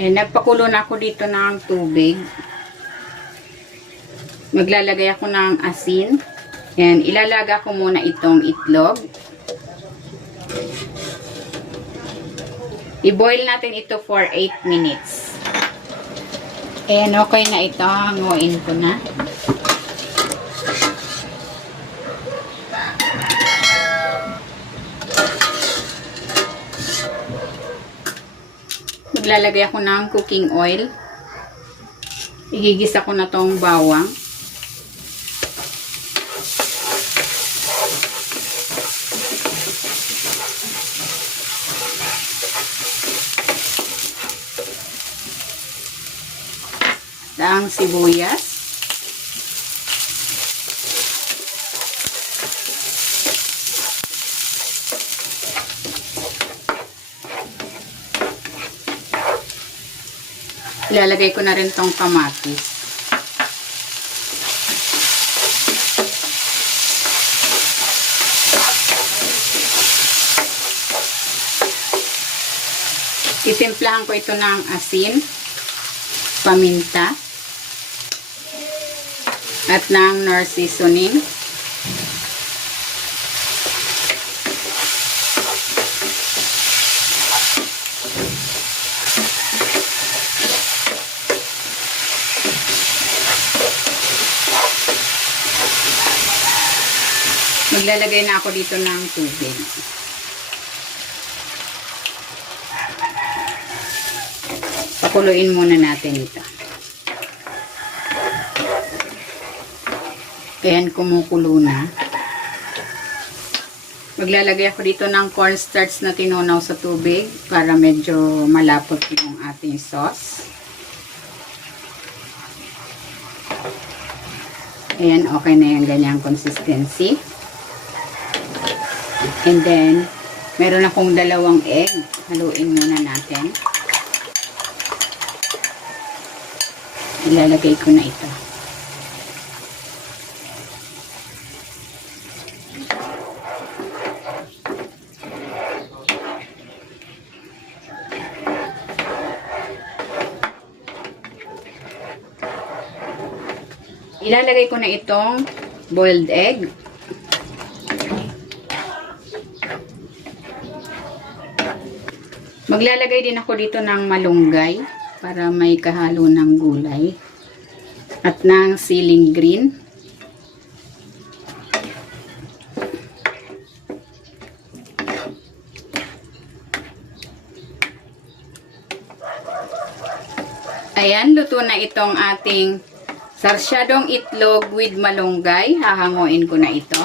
Nagpakulo na ako dito ng tubig. Maglalagay ako ng asin. Ayan, ilalaga ko muna itong itlog. I-boil natin ito for 8 minutes. Ayan, okay na ito. Hanguin ko na. Maglalagay ako ng cooking oil. Igigisa ko na tong bawang. Ang sibuyas. Ilalagay ko na rin tong kamatis. Titimplahan ko ito ng asin, paminta, at ng Knorr seasoning. Maglalagay na ako dito ng tubig. Pakuluin muna natin ito. Ayan, kumukulo na. Maglalagay ako dito ng cornstarch na tinunaw sa tubig para medyo malapot yung ating sauce. Ayan, okay na yung ganyang consistency. And then, meron akong 2 egg. Haluin muna natin. Ilalagay ko na ito. Ilalagay ko na itong boiled egg. Maglalagay din ako dito ng malunggay para may kahalo ng gulay at ng siling green. Ayan, luto na itong ating sarsyadong itlog with malunggay. Hahanguin ko na ito.